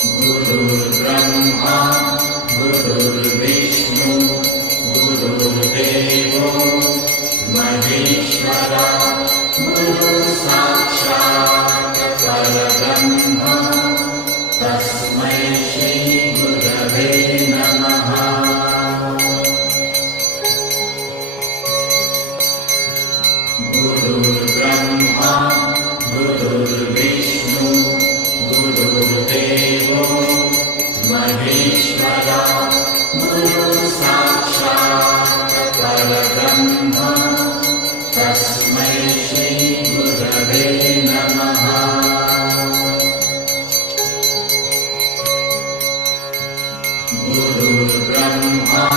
गुरुर्ब्रह्मा गुरुर्विष्णु गुरुर्देवो महेश्वरा गुरुसाक्षात् परब्रह्म तस्मै श्रीगुरवे नमः। गुरुर्ब्रह्मा गुरुर्विष्णु गुरुर्देवो महेश्वरा गुरुसाक्षात् परब्रह्म तस्मै श्रीगुरवे नमः। गुरुर्ब्रह्मा